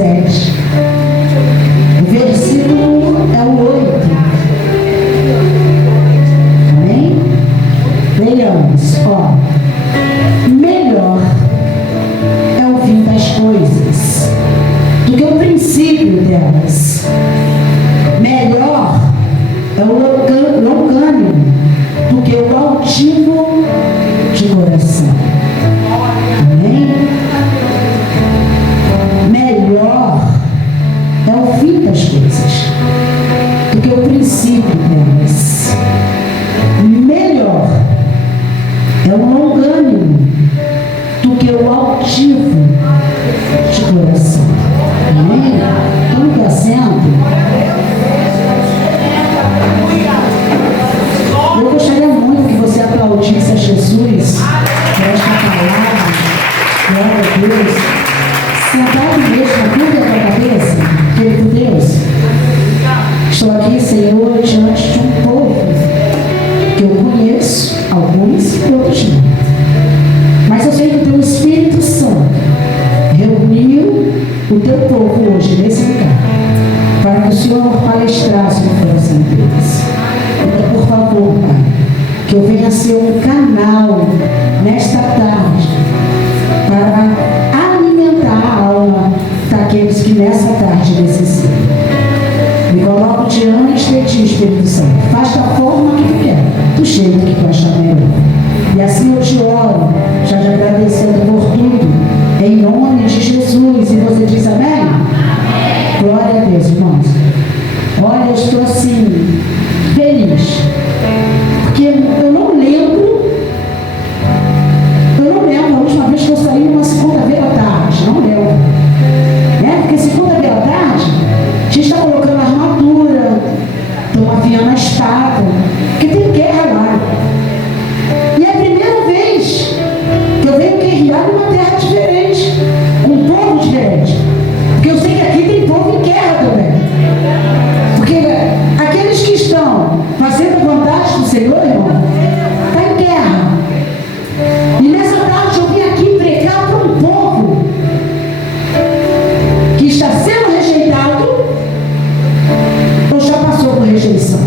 7. O versículo é o 8. Amém? Leiamos. Ó, melhor é o fim das coisas do que o princípio delas. Melhor é o longânimo do que o altivo de coração. Amém? Melhor é o fim das coisas do que o princípio delas. Melhor é o longânimo do que o altivo de coração. Amém? Tome que assento. Eu gostaria muito que você aplaudisse a Jesus por esta palavra. Glória a Deus. Sentado mesmo, curva a tua cabeça, querido Deus. Estou aqui, Senhor, diante de um povo que eu conheço, alguns e outros não. Mas eu sei que o teu Espírito Santo reuniu o teu povo hoje nesse lugar, para que o Senhor palestrasse no coração deles. Então, por favor, Pai, que eu venha ser um canal nesta tarde para alimentar a alma daqueles que nessa tarde necessitam. Me coloco diante de ti, Espírito Santo. Faz da forma que tu quer, do jeito que tu achar melhor. E assim eu te oro, já te agradecendo por tudo, em nome de Jesus. E você diz amém? Glória a Deus, irmãos. Olha, eu estou assim, feliz, porque eu não lembro a última vez que eu saí numa segunda-feira à tarde, não lembro, né? Porque segunda-feira à tarde a gente está colocando a armadura, estão afiando a espada, porque tem guerra lá. E é a primeira vez que eu venho guerrear numa terra diferente, com um povo diferente, porque eu sei que aqui tem povo em guerra também. Porque aqueles que estão fazendo a vontade do Senhor, irmão, está em guerra. E nessa tarde eu vim aqui pregar para um povo que está sendo rejeitado ou já passou por rejeição.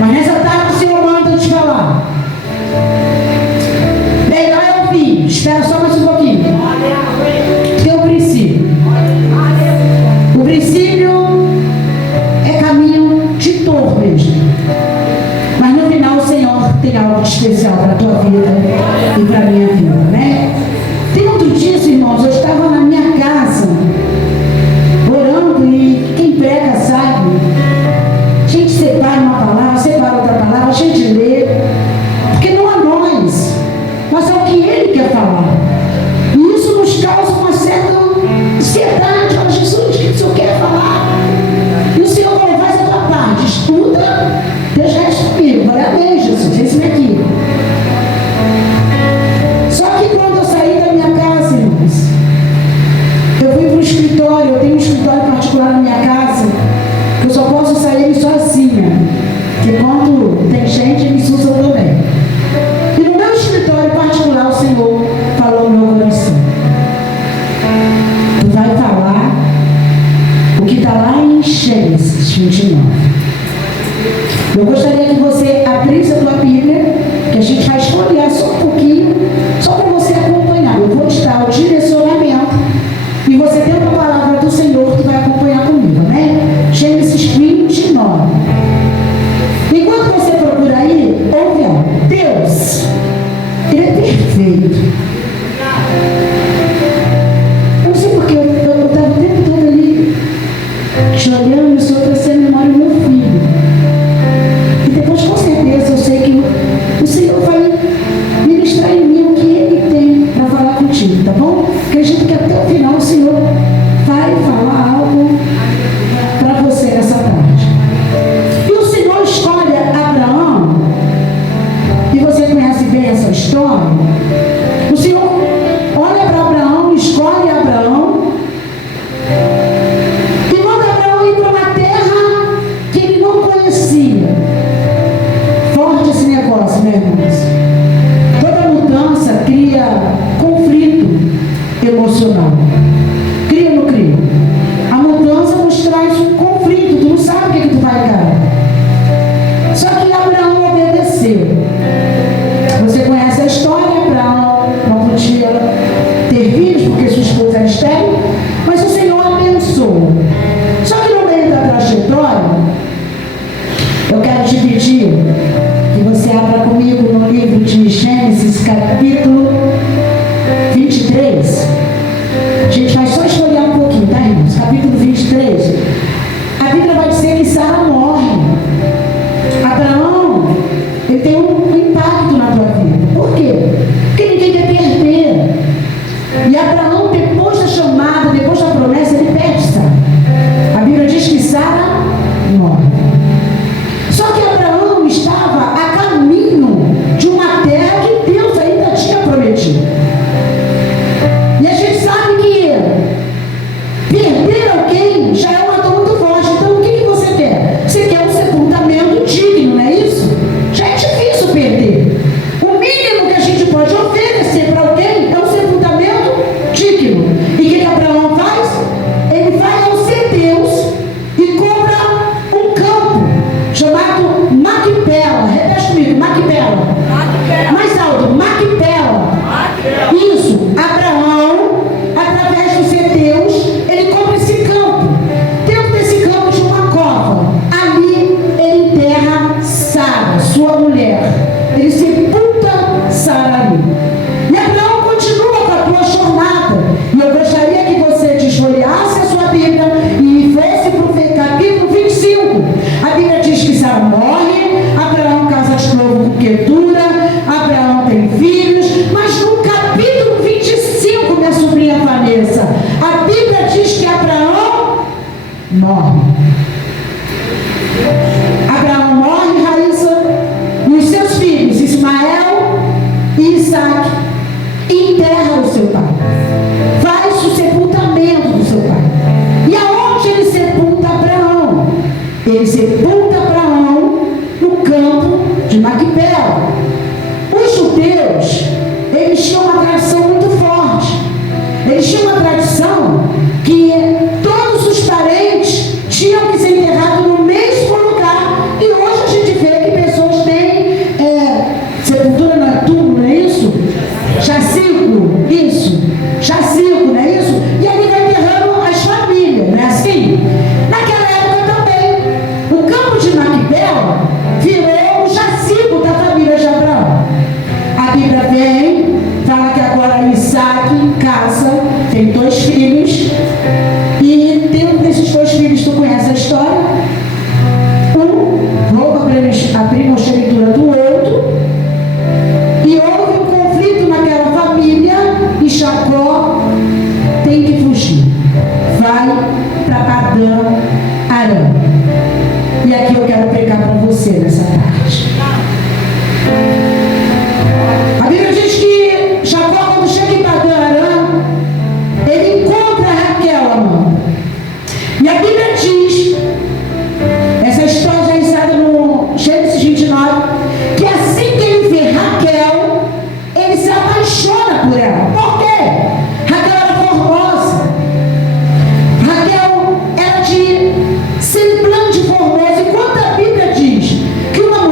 Mas nessa tarde o Senhor manda eu te falar. Melhor é ouvir. Espera só mais um pouquinho. Tem um princípio. O princípio é caminho de dor mesmo. Mas no final o Senhor tem algo de especial para a tua vida e para a minha vida, né? Dentro disso, irmãos, eu estava na minha casa orando, e quem prega sabe, a gente separa uma palavra, separa outra palavra, a gente lê, porque não é nós, mas é o que Ele quer falar. E isso nos causa uma certa ansiedade. Fala, Jesus, o que o Senhor quer falar? E o Senhor falou, faz a tua parte, estuda, deixa isso comigo. Falei, amém, Jesus, esse aqui. Só que quando eu saí da minha casa, irmãos, eu fui para o escritório. Eu tenho um escritório particular na minha casa, que eu só posso sair sozinha, porque quando tem gente, eles usam também. E no meu escritório particular, o Senhor falou no meu coração: tu vai falar o que está lá em Gênesis 29. Eu gostaria que você abrisse a tua Bíblia, que a gente vai folhear só um pouquinho, só para você acompanhar. Eu vou te dar o direcionamento e você, tendo a palavra do Senhor, tu vai acompanhar comigo, né? Gênesis 29. Enquanto você procura aí, ouve, ó, Deus, Ele é perfeito. Eu não sei porque eu estava o tempo todo ali te olhando, e o Senhor trouxe memória do meu filho. E depois, com certeza, eu sei que o Senhor vai ministrar em mim o que Ele tem para falar contigo, tá bom? Acredito que até o final o Senhor vai falar algo para você nessa tarde. E o Senhor escolhe Abraão, e você conhece bem essa história. O Senhor olha para Abraão, escolhe Abraão, e manda Abraão ir para uma terra que ele não conhecia. Forte esse negócio, né, irmãos? Toda mudança cria conflito emocional. gente vai só escolher um pouquinho, tá, irmãos? Capítulo 23. A Bíblia vai dizer que Sara morre. Abraão, ele tem um impacto na tua vida. Por quê? Porque ninguém quer perder. E Abraão, depois da chamada, depois da promessa, ele perde Sara. A Bíblia diz que Sara morre. Só que Abraão estava a caminho de uma terra que Deus ainda tinha prometido. E a gente sabe que perder alguém já é uma dor muito forte. Então o que você quer? Você quer um sepultamento digno, não é isso? Já é difícil perder. O mínimo que a gente pode oferecer para alguém é um sepultamento digno. E o que Abraão faz? Ele vai aos cedeus e compra um campo chamado Macpela. Repete comigo, Macpela. Mais alto, Macpela. Isso, Abraão, através dos cedeus, ele compra esse campo. Dentro desse campo de uma cova. Ali ele enterra Sara, sua mulher. Ele sepulta Sara ali. E Abraão continua com a tua jornada. E eu gostaria que você desfolhasse a sua Bíblia e fosse para o capítulo 25. A Bíblia diz que Sara morre, Abraão casa de novo com Quetura, Abraão tem filhos, mas no capítulo 25, minha sobrinha Vanessa, a Bíblia diz que Abraão morre. Abraão morre, Raíssa, e os seus filhos, Ismael e Isaac, enterram o seu pai. Faz o sepultamento do seu pai. E aonde ele sepulta Abraão? Ele sepulta Abraão no campo de Macpela. Os judeus, eles tinham uma tradição muito forte. Eles tinham uma tradição que todos os parentes tinham que ser enterrados no mesmo lugar. E hoje a gente vê que pessoas têm sepultura na túmulo, não é isso? Jazigo, isso. Jazigo, não é isso? E ali vai enterrando as famílias, não é assim? Naquela época também, o campo de Macpela virou o jazigo da família de Abraão. A Bíblia vem, fala que agora Isaac casa, tem 2 filhos, e dentro desses 2 filhos, tu conhece a história? Um rouba a primogenitura do outro, e houve um conflito naquela família, e Jacó tem que fugir. Vai para Padã Arã. E aqui eu quero pregar para você nessa tarde. A Bíblia diz que Jacó, quando chega em Padã Arã, ele encontra Raquel, amor. E a Bíblia diz, essa história já é ensinada no Gênesis 29, que assim que ele vê Raquel, ele se apaixona por ela. Por quê? Raquel era formosa. Raquel era de semblante formoso. E quando a Bíblia diz que uma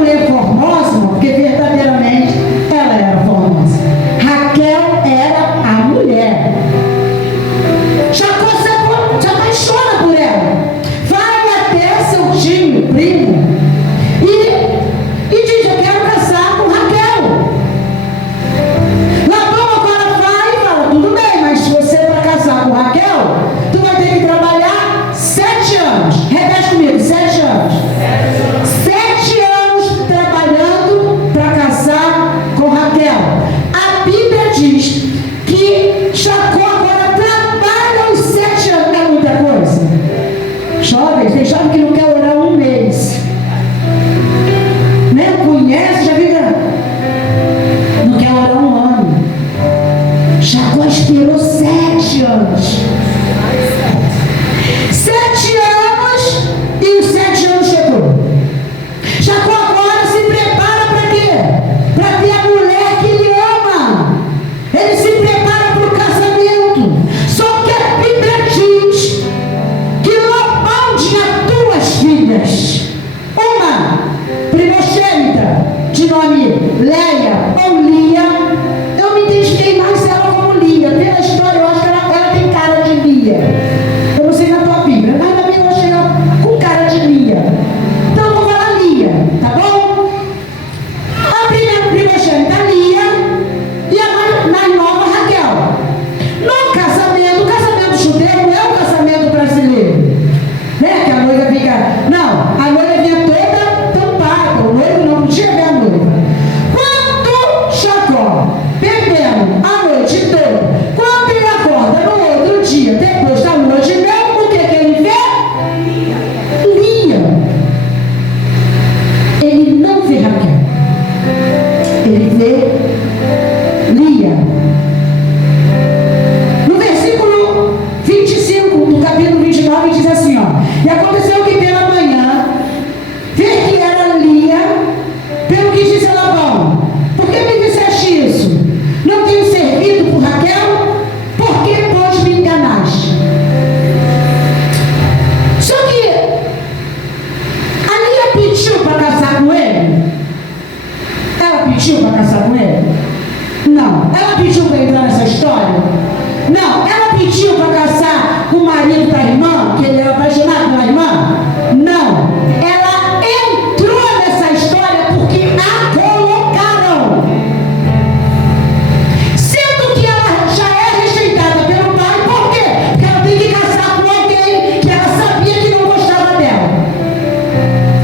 casamento judeu não é um casamento brasileiro, né? Que a noiva fica... Não, a noiva vinha toda tampada, o noivo não podia ver a noiva. Quando Jacó, bebendo a noite toda, quando ele acorda no outro dia, depois da lua de mel, o que ele vê? Lia. Ele não vê Raquel, ele vê Lia. No versículo 25 do capítulo 29 diz assim, ó: e aconteceu que pela manhã, ver que era Lia, pelo que disse Labão: por que me disseste isso? Não tenho servido por Raquel? Por que, pois, me enganaste? Só que a Lia pediu para casar com ele? Ela pediu para casar com ele? Não. Ela pediu para entrar nessa história? Não. Ela pediu para casar com o marido da irmã, que ele era apaixonado pela irmã? Não. Ela entrou nessa história porque a colocaram. Sendo que ela já é rejeitada pelo pai, por quê? Porque ela tem que casar com alguém que ela sabia que não gostava dela.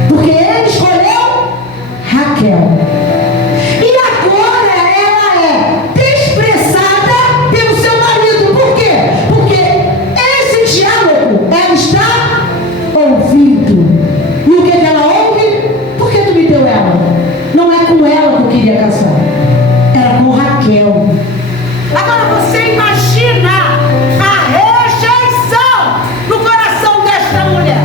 Porque ele escolheu Raquel. E agora ela é desprezada pelo seu marido. Por quê? Porque esse diálogo ela está ouvindo. E o que ela ouve? Por que tu me deu ela? Não é com ela que eu queria casar, era com Raquel. Agora você imagina a rejeição no coração desta mulher.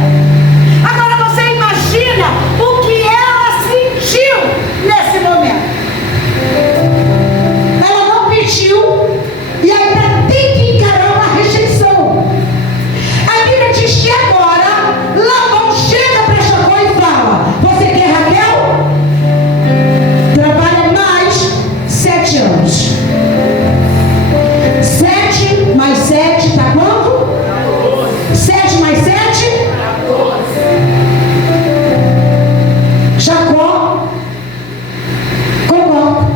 Agora você imagina o que ela sentiu nesse momento. Ela não pediu e ainda tem que encarar uma rejeição. A Bíblia diz que agora Labão chega para Jacó e fala: você quer Raquel? Trabalha mais 7 anos. 7 mais 7 está quanto? 7 mais 7? Jacó concorda.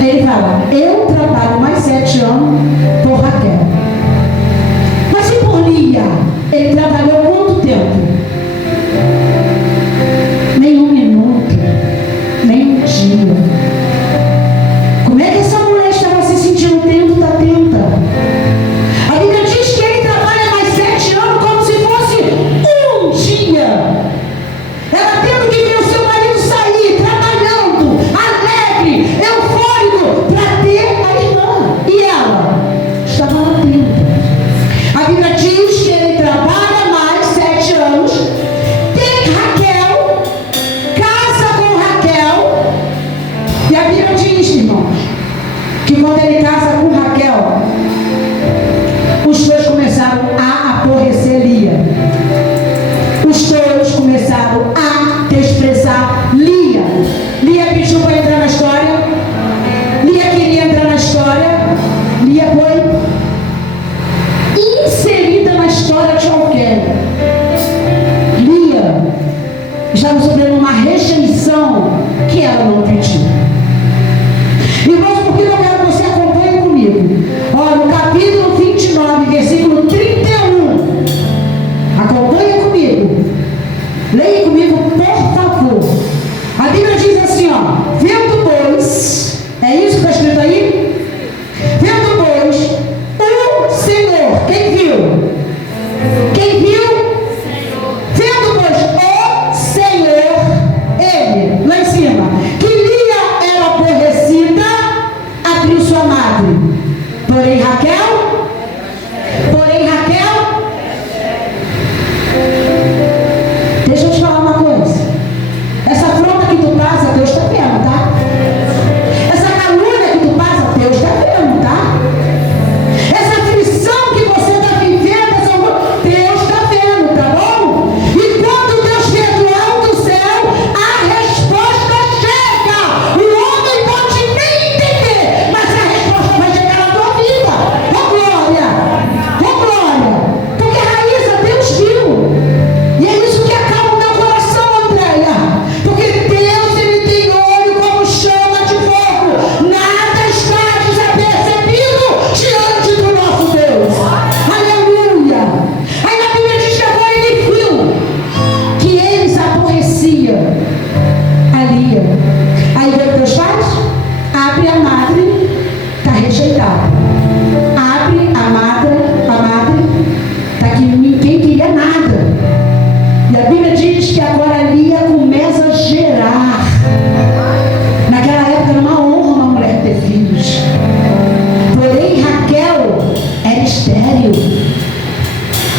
Ele fala: eu trabalho mais 7 anos por Raquel. Mas e por Lia? Ele trabalhou quanto tempo? Nem 1 minuto, nem 1 dia. Como é que essa mulher estava se sentindo tendo atenta? A Bíblia diz que ele trabalha mais 7 anos como se fosse 1 dia. Ela tendo que ver o seu marido sair, trabalhando, alegre, eufórico, para ter a irmã. E ela estava lá atenta. A Bíblia diz que ele trabalha mais 7 anos, tem Raquel, casa com Raquel. E a Bíblia diz, irmãos, que quando ele casa com Raquel, os dois começaram a aborrecer Lia. Os dois começaram a desprezar Lia. Lia pediu para entrar na história. Lia queria entrar na história. Lia foi inserida na história de alguém. Lia estava sofrendo uma rejeição que ela não pediu. Irmãos, por que eu quero que você acompanhe comigo? Ó, no capítulo 29, versículo 31. Acompanha comigo. Leia comigo, por favor. A Bíblia diz assim, ó: vendo, pois, é isso que está escrito aí? Vendo, pois, o Senhor, quem viu? Quem viu? Vendo, pois, o Senhor, ele, lá em cima, que Lia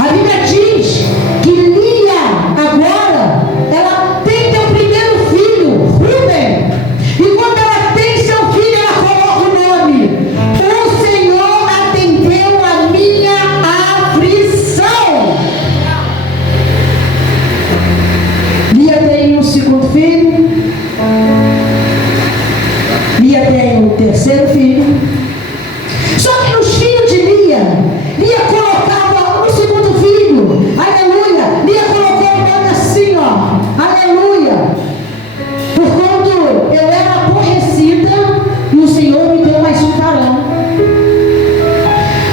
A Bíblia diz que Lia, agora, ela tem teu primeiro filho, Rúben. E quando ela tem seu filho, ela coloca o nome: o Senhor atendeu a minha aflição. Lia tem um segundo filho. Lia tem o terceiro filho. Só que nos filhos de Lia colocava no segundo filho, aleluia, Lia colocou o nome assim, ó, aleluia, porquanto eu era aborrecida e o Senhor me deu mais um varão.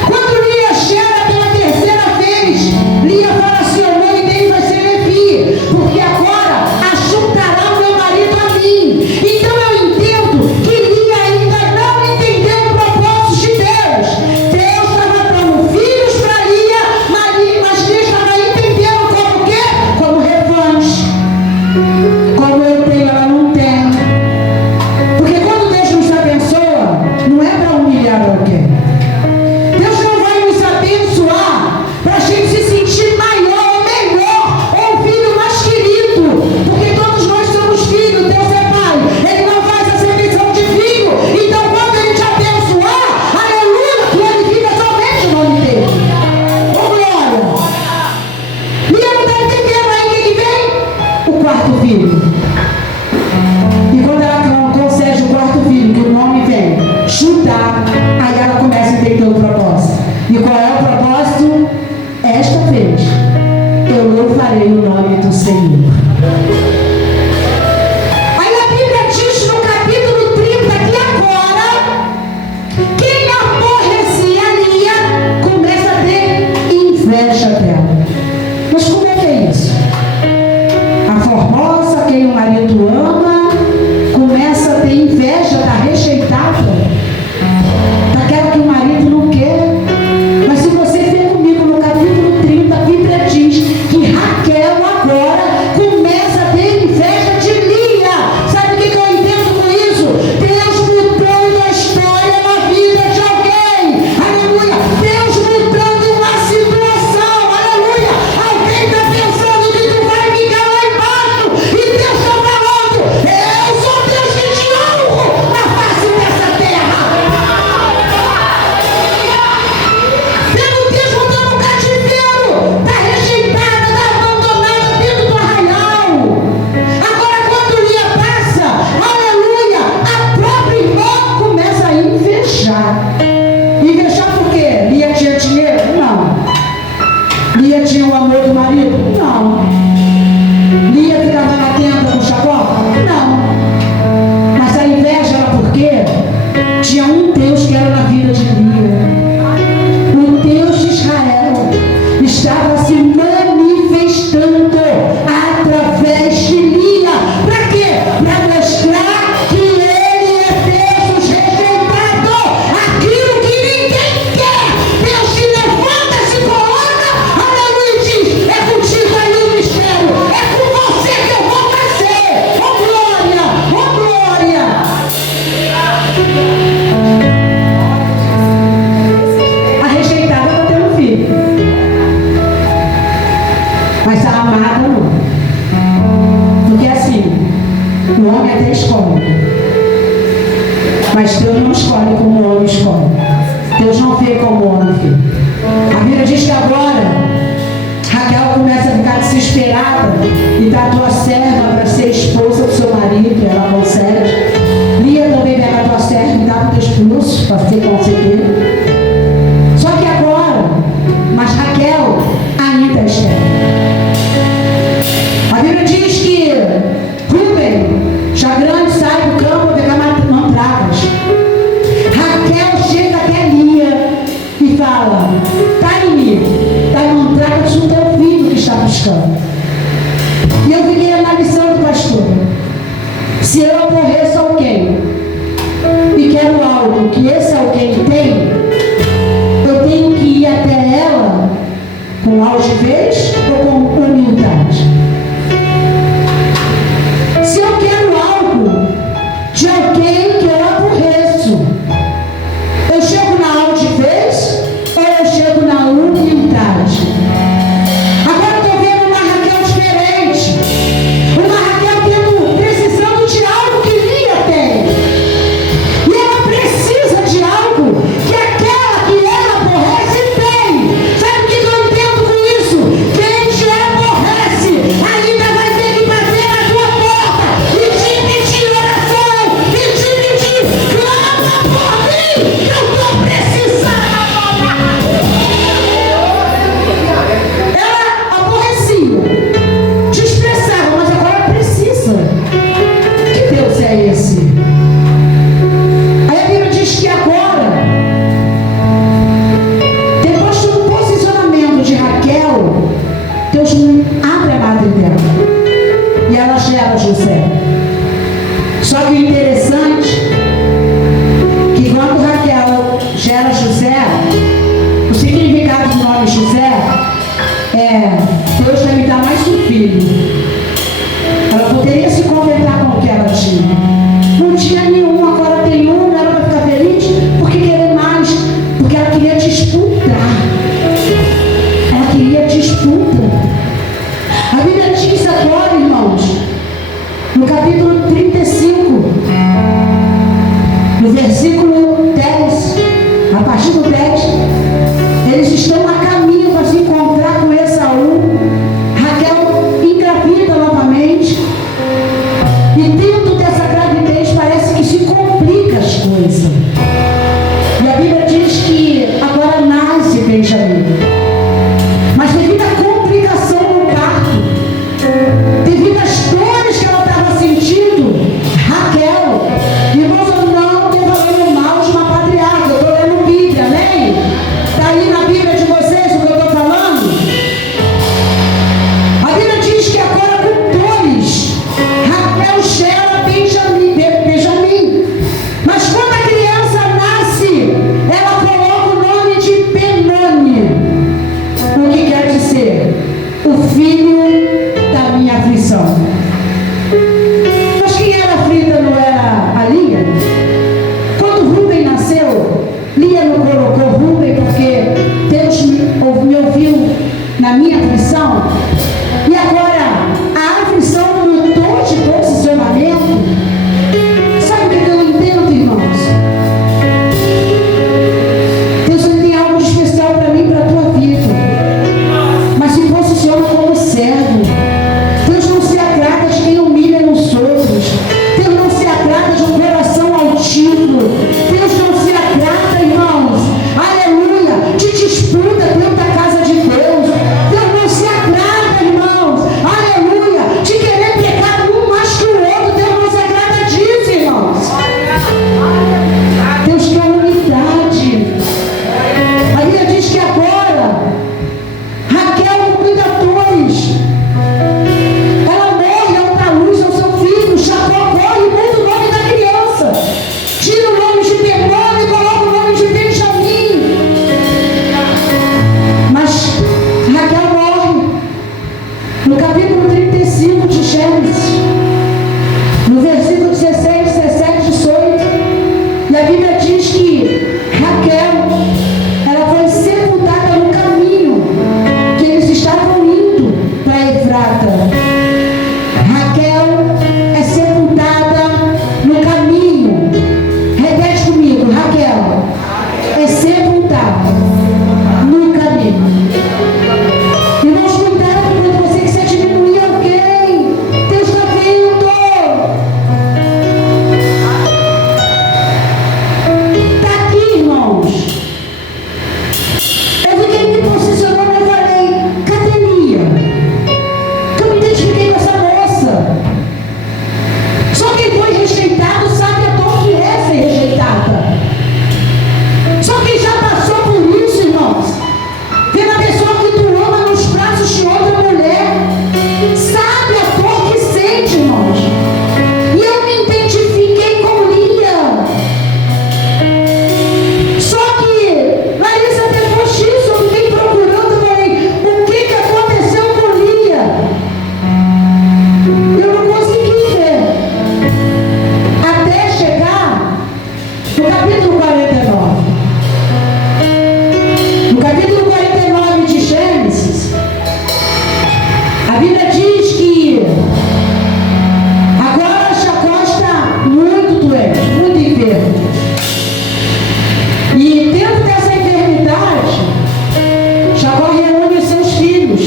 Quando Lia chega pela terceira vez, Lia fala assim: o nome dele vai ser Levi, porque agora ajuntará o meu marido a mim. Então eu entendo que Lia ainda não entendeu o propósito de Deus. Deus estava dando filhos para Lia, mas Lia estava entendendo como o quê? Como revanche. Como eu tenho, ela não tem. Porque quando Deus nos abençoa, não é para humilhar alguém. Deus não vai nos abençoar para a gente se sentir maior ou melhor, ou o filho mais querido. Porque todos nós somos filhos, Deus é Pai. Ele não faz acepção de filho. Então quando Ele te abençoar, aleluia, glorifica somente o nome dele. Ô glória! Lia não está entendendo aí o que vem? O quarto filho. E quando ela concede o quarto filho, que o nome vem Judá, aí ela começa a entender o propósito. E qual é o propósito? Esta vez eu louvarei o nome do Senhor. Aí a Bíblia diz no capítulo 30 que agora quem aborrecia Lia começa a ter inveja dela. Mas como é que é isso? A formosa, quem o marido ama, começa a ter inveja da rejeitada, daquela que o marido não quer. Mas se você ver comigo no capítulo 30, a Bíblia diz que Raquel agora começa a ter inveja de Lia. Sabe o que eu entendo com isso? Deus mudando a história na vida de alguém. Aleluia! Deus mudando uma situação. Aleluia! Alguém está pensando que tu vai ficar lá embaixo e Deus está falando: eu sou Deus que te honro na face dessa terra. Vendo Deus mudando o cativeiro, está rejeitada, está abandonada dentro do arraial. Agora quando Lia passa, aleluia, a própria irmã começa a invejar. Invejar por quê? Lia tinha dinheiro? Não. Lia tinha o amor do marido? Não. Lia ficava na tenda com Jacó? Não. Mas a inveja era porque tinha um Deus que era na vida de Lia. O Deus de Israel estava se manifestando através de Lia. Para quê? Para mostrar que Ele é Deus rejeitado. Aquilo que ninguém quer, Deus te levanta, se coloca, aleluia, e diz: é contigo aí o mistério, é com você que eu vou fazer. Oh glória, oh glória. A rejeitada está tendo filho, mas a amada não. Porque assim, o homem até escolhe, mas Deus não escolhe como o homem escolhe. Deus não vê como o homem vê. A Bíblia diz que agora Raquel começa a ficar desesperada e dá a tua serva para ser esposa do seu marido. Ela concede. Lia também pega a tua serva e dá para o teu esposo para ser concebido. Só que agora, mas Raquel ainda está. A Bíblia diz que Rúben, já grande, sai do campo para pegar mandragas. Raquel chega até Lia e fala: tá em mim, tá em mandragas do teu filho que está buscando. E eu fiquei analisando, pastor, se eu aborreço alguém e quero algo que esse alguém tem, eu tenho que ir até ela com altivez ou com humildade? Se eu quero algo de alguém que eu aborreço, eu chego na altivez ou eu chego na humildade? Deus vai me dar mais um filho. Ela poderia se contentar com o que ela tinha. Não tinha nenhum, agora tem um, ela vai ficar feliz porque querer mais, porque ela queria disputar. Ela queria disputa. A Bíblia diz agora, irmãos, no capítulo 35, no versículo 10, a partir do 10, eles estão a caminho para se encontrar com Esaú. Raquel engravida novamente, e dentro dessa gravidez parece que se complica as coisas. E a Bíblia diz que agora nasce Benjamim, mas devido à complicação no parto, devido às dores que ela estava sentindo, Raquel, irmãos, eu não estou falando mal de uma patriarca, eu estou lendo Bíblia, amém? Está aí na Bíblia de vocês o que eu estou falando? A Bíblia diz que agora com dores, Raquel gera Benjamim. Mas quando a criança nasce, ela coloca o nome de Benoni, o que quer dizer o filho da minha aflição. Mas quem era aflita não era a Lia? Quando Rúben nasceu, Lia não colocou Rúben porque Deus me ouviu na minha aflição. E agora a aflição mudou de posicionamento. Sabe o que eu entendo, irmãos? Deus tem algo de especial para mim e para a tua vida, mas se posiciona como servo. Deus não se agrada de quem humilha nos outros. Deus não se agrada de um coração altivo. Deus não se agrada, irmãos, aleluia, de disputa dentro da casa de Deus. Deus não se agrada, irmãos, aleluia, de querer pecar um mais que o outro. Deus não se agrada disso, irmãos. Deus quer unidade. A Bíblia diz que agora Raquel cuida dores. Ela morre ao dar luz ao seu filho. Jacó corre e muda o nome da criança. Tira o nome de Benoni e coloca o nome de Benjamim. Mas Raquel morre. No capítulo 35 de Gênesis, no versículo 16, 17, 18, e a Bíblia diz que Raquel, ela foi sepultada no caminho que eles estavam indo para Efrata. Raquel é sepultada no caminho. Repete comigo, Raquel é sepultada no caminho. Irmãos, cuidado quando você quiser diminuir alguém. Deus está vendo. Está aqui, irmãos. Eu fiquei me posicionando e falei, cadê Lia? Que eu me identifiquei com essa moça. Só quem foi rejeitado sabe a dor que é ser rejeitada. Só quem já passou por isso, irmãos, vendo a pessoa que tu ama nos braços de outra mulher, sabe a dor que sente, irmãos. E eu me identifiquei com Lia. Só que, Larissa, depois disso, eu fiquei procurando, falei, o que aconteceu com Lia? Eu não consegui ver. Até chegar no capítulo 49. No capítulo 49 de Gênesis, a Bíblia diz que agora Jacó está muito doente, muito enfermo. E dentro dessa enfermidade, Jacó reúne os seus filhos.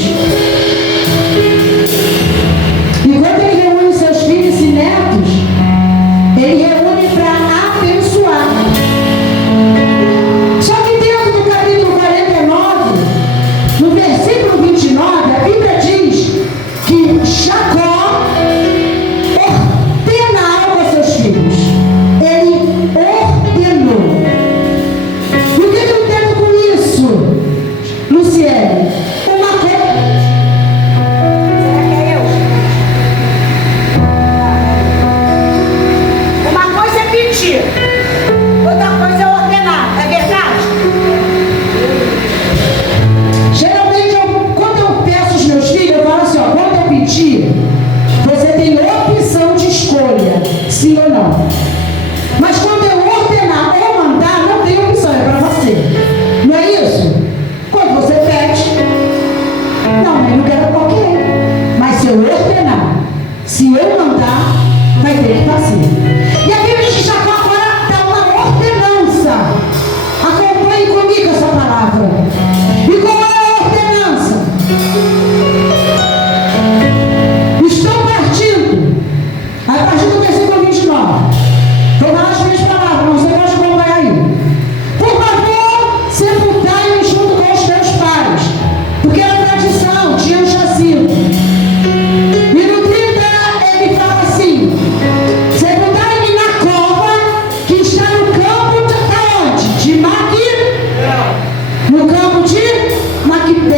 E quando ele reúne os seus filhos e netos, ele reúne para abençoar. Só que dentro do capítulo 49, no versículo 29, a Bíblia diz que Jacó ordena algo aos seus filhos. Ele ordenou. E o que eu entendo com isso, Luciene? Uma coisa. Uma coisa é pedir, outra coisa é ordenar, é verdade? Geralmente, quando eu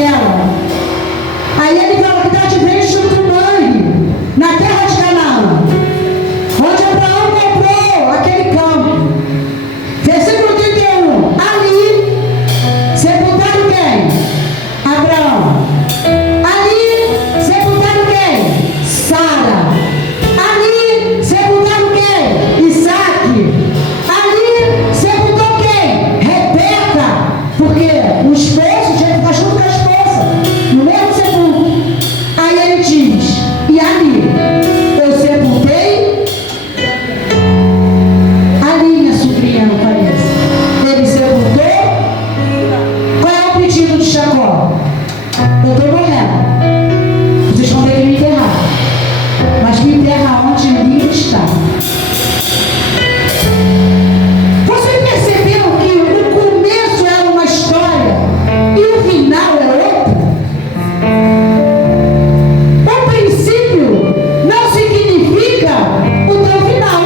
nela. Aí ele fala que está de frente junto com Manre, na terra de Canaã, onde Abraão comprou aquele campo. Versículo 31. Ali, sepultaram quem? Abraão. Ali, sepultaram quem? Sara. Ali, sepultaram quem? Isaac. Ali, sepultou quem? Rebeca. Porque o esposo tinha que ficar junto com a esposa, no mesmo sepulcro. Aí ele diz, e ali, eu sepultei ali, minha sobrinha, não parece. Ele sepultou. Qual é o pedido de Jacó? Eu estou morrendo. Vocês vão ter que me enterrar. Mas me enterra onde ele está. Você percebeu que o começo era uma história e o final é outra? O princípio não significa o teu final.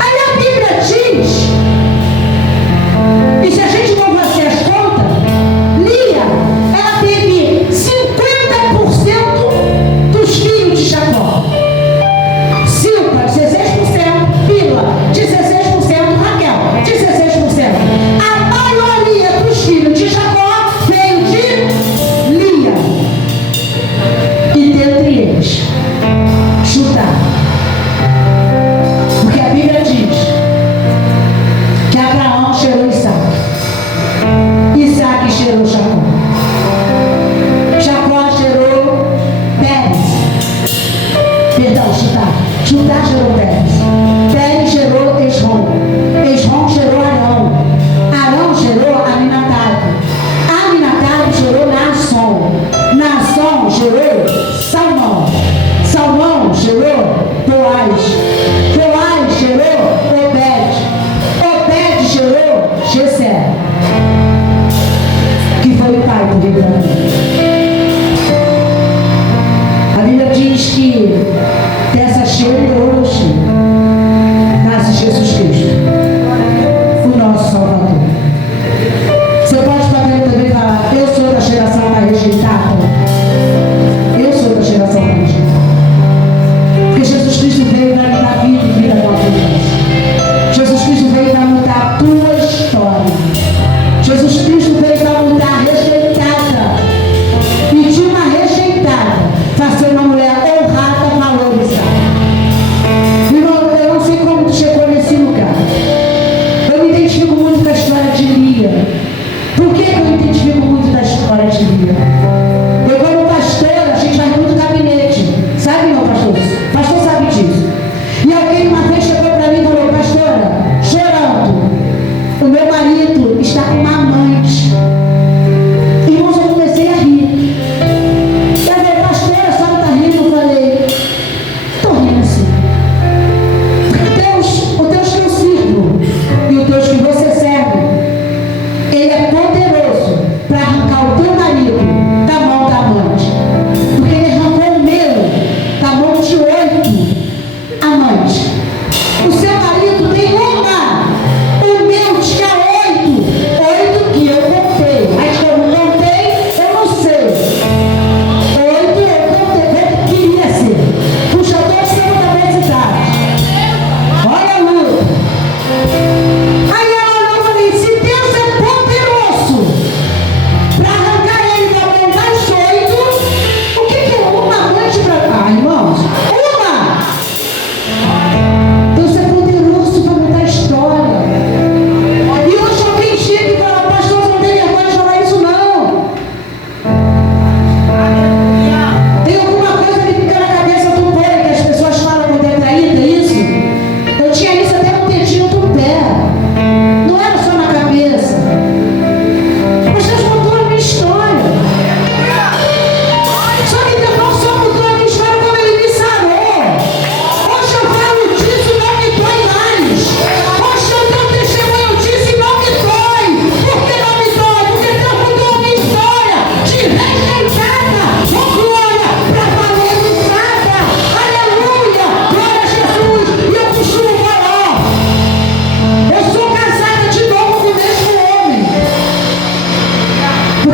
Aí a Bíblia diz, e se a gente não fazer as contas, Lia, ela teve 50% dos filhos de Jacó. Silpa, 16%, Bila, 16%, Raquel, 16%. A maioria dos filhos de Jacó veio de Lia. E dentre eles, Judá. Porque a Bíblia diz que Abraão gerou Isaac. Isaac gerou Jacó. Jacó gerou Pérez. Perdão, Judá. Judá gerou Pérez. Pérez gerou Esrom. Esrom gerou Arão. Arão gerou Aminadab. Aminadab gerou Naasson. Naasson gerou Salmão. Salmão gerou Boaz. Boaz gerou Obed. Obed gerou Jessé, que foi o pai do rei Davi. A Bíblia diz que dessa genealogia nasce Jesus Cristo, o nosso Salvador. Você pode bater também e falar, eu sou da geração mais rejeitada. Eu sou da geração mais rejeitada. Porque Jesus Cristo veio para me dar vida e vida com abundância. Jesus Cristo veio para mudar a tua história. Jesus Cristo veio para mudar a rejeitada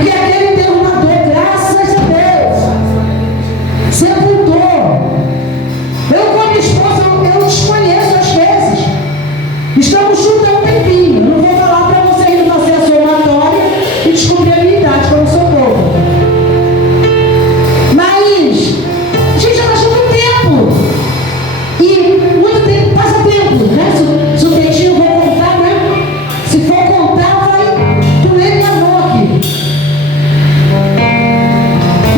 Porque aquele derrumador, graças a Deus, sepultou. Eu, com a minha esposa, eu desconheço às vezes. Estamos juntos há um tempinho. Não vou falar para vocês do processo somatório e descobrir a minha idade, como sou povo. Mas, gente, já está junto um tempo. E muito tempo, passa tempo, né? Se o peitinho for contar, né? Se for contar, vai doer minha mão aqui.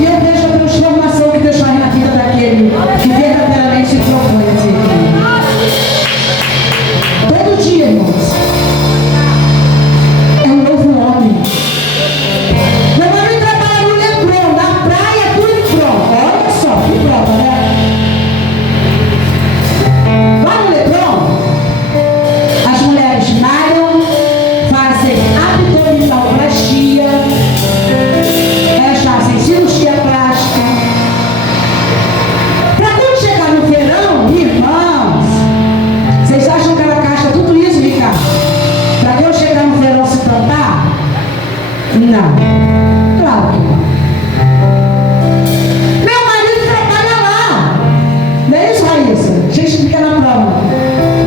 E eu vejo a transformação que Deus faz na vida daquele que verdadeiramente se propõe a ser aqui. Todo dia, irmãos, é um novo homem. Meu marido trabalha no Leblon, na praia do Leblon. Olha só, que prova, né? Lá no Leblon, as mulheres malham, fazem abdominoplastia, elas fazem cirurgia plástica. Para quando chegar no verão, irmãos, vocês acham que ela gasta tudo isso, Ricardo? Para quando chegar no verão se plantar? Não. Claro que não. Meu marido trabalha lá. Não é isso, Raíssa? A gente fica na prova.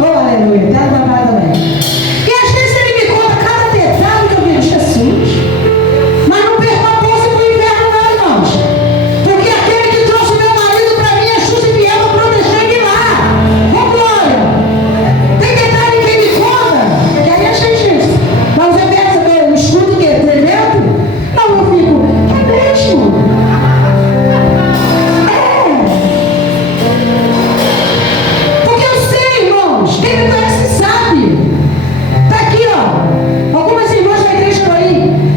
Oh, aleluia. Até trabalhar também. E às vezes ele me conta cada detalhe que eu vejo Jesus. Mas não perco a bolsa pro inferno, não, irmãos. Porque aquele que trouxe meu marido para mim é justo e fiel para proteger ele lá. Ô, glória! Tem detalhe que ele me conta, que aí a gente. Mas você pensa, eu escuto o quê? Tremendo? Não, eu fico. É mesmo? Porque eu sei, irmãos, quem me conhece sabe. Tá aqui, ó. Algumas irmãs da igreja estão aí.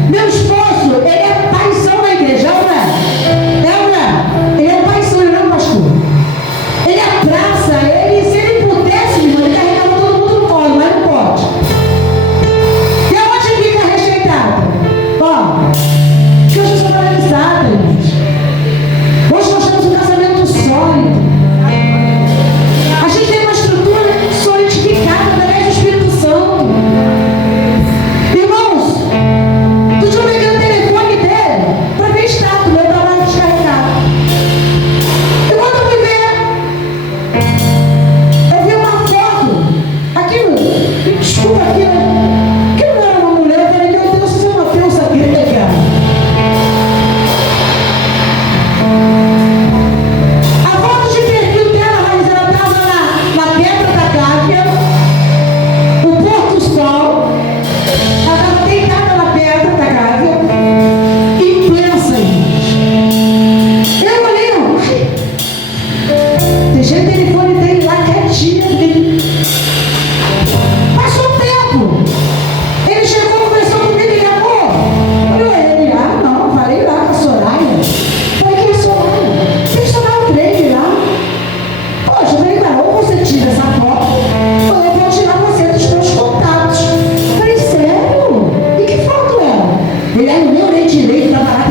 Meu esposo, ele é paizão na igreja, é ou não é? É ou não é? Ele é paizão, ele não é um pastor. Ele abraça, se ele pudesse, irmão, ele carregava todo mundo no colo, mas não pode. E aonde fica rejeitado? Ó, que hoje eu sou paralisada, irmãos. Hoje nós temos um casamento sólido. A gente tem uma estrutura solidificada através do Espírito Santo. Irmãos, tu já peguei o telefone dele para ver status, meu trabalho descarregado. E quando eu fui ver, eu vi uma foto. Aquilo, desculpa, aquilo não era uma mulher. Eu falei, meu Deus, isso é uma peça grega. A foto de perfil dela, Raíssa, ela estava na pedra da Gávea, o Porto Sol. Ela estava deitada na pedra da Gávea e pensa, gente. Eu olhei, deixei o telefone dele lá quietinho. Passou o tempo. Ele chegou, conversou comigo, ele amor. Eu olhei, não, falei lá com a Soraya. Falei, quem é Soraya? Personal trainer lá. Poxa, eu falei, cara, ou você tira essa foto, ou eu vou tirar você dos meus contatos. Eu falei, sério? E que foto é? Ele aí, nem olhei direito, estava lá,